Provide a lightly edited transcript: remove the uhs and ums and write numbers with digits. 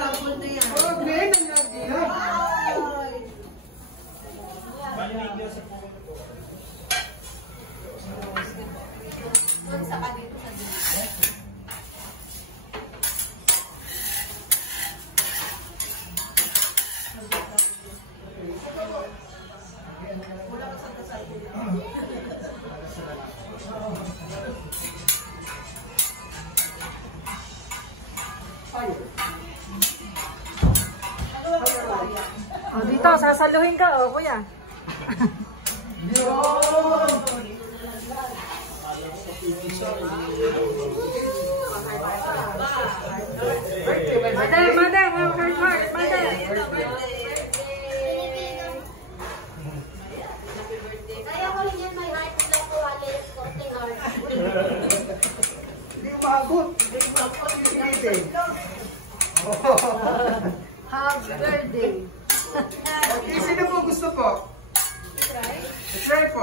Labon na yan. Okay, nangyari yan. Sa kadito sa dito. Oh, dito, sasaluhin ka, oh, kuya. Madam, madam, heart, heart, madam. Kaya ko rin yan, may heart like wallet, konting heart. Hindi umabot. Hindi umabot. Happy birthday. Okay, sino po gusto po? Try po.